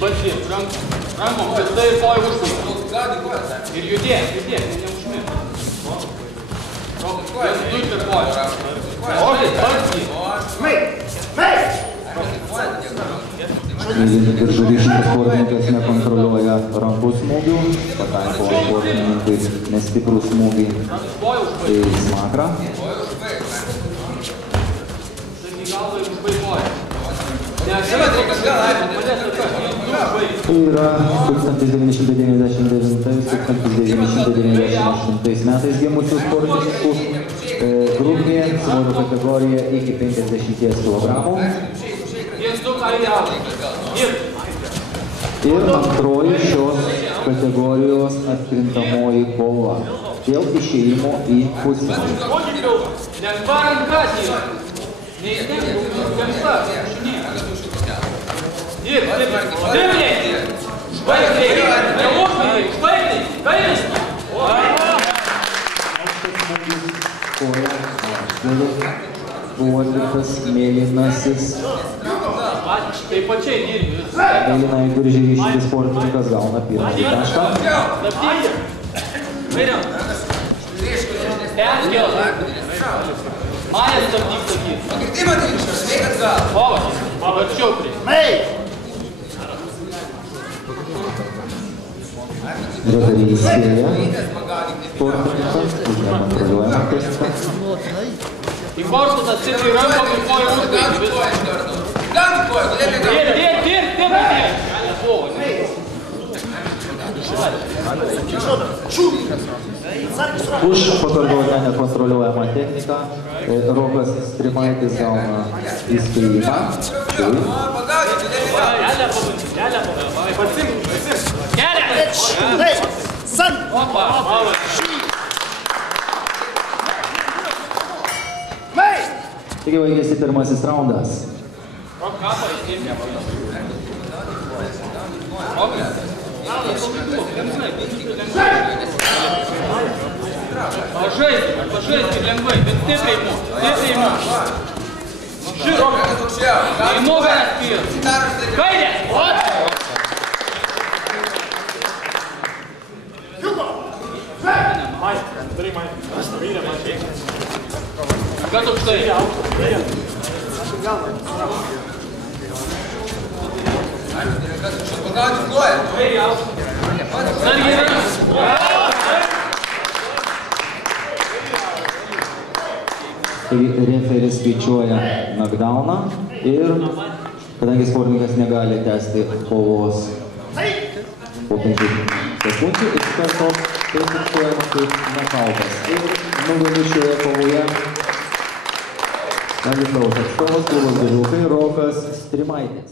Balsys, rankom, kad tai koja užbaigti. Ir judėk, neužmėk. Rokas, du per koją. Ir žudyšinis sportininkas nekontroliuoja rankų smūgių, pataiko sportininkai nestiprų smūgį į smakrą. Tai yra 1999–1998 metais gimusių sportininkų grupė, svorio kategorija iki 50 kg. Ir antroji šios kategorijos atkrintamoji kova dėl išėjimo į pusfinalį. Buvo atliktas mėlynasis. Mėlynai diržį ryštis sportininkas gauna pirmąjį tašką. Referį įspėja sportininkas už nekontroliuojamą testą. Į korpus atsitri rankom ir koją užbaigti. Už pakartotinę nekontroliuojamą techniką Rokas Strimaitis gauna įspėjimą. Taigi baigėsi pirmasis raundas. Pažaiskit lengvai, bet stipriai imu. Į nugarą spyr. Kairė! Kad aukštai? Referis skaičiuoja knockdowną ir kadangi sportininkas negali tęsti kovos po 5 sekundžių, iš karto tai fiksuojama kaip nokautas. Ir nugali šioje kovoje Alytaus atstovas klubas Vėžiukai Rokas Strimaitis.